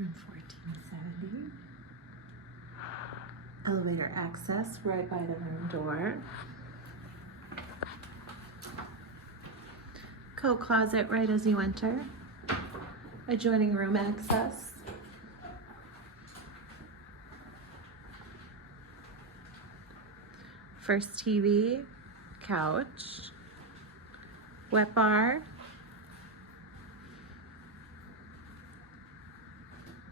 Room 1470. Elevator access right by the room door. Coat closet right as you enter. Adjoining room access. First TV, couch, wet bar,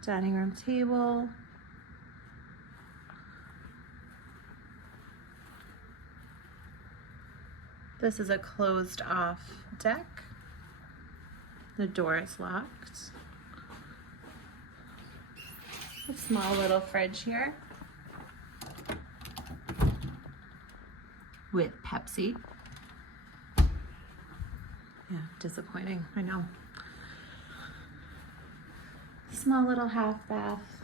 dining room table, this is a closed off deck. The door is locked. A small little fridge here with Pepsi. Yeah, disappointing, I know. Small little half bath.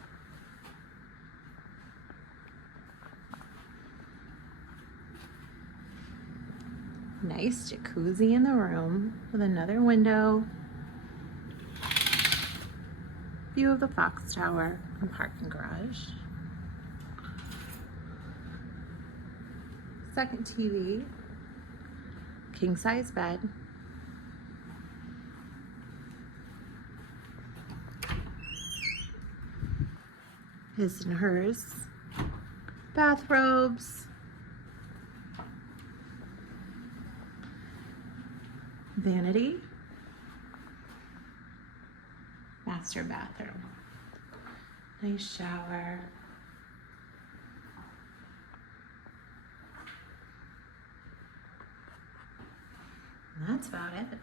Nice jacuzzi in the room with another window. View of the Fox Tower and parking garage. Second TV. King size bed. His and hers. Bathrobes. Vanity. Master bathroom. Nice shower. And that's about it.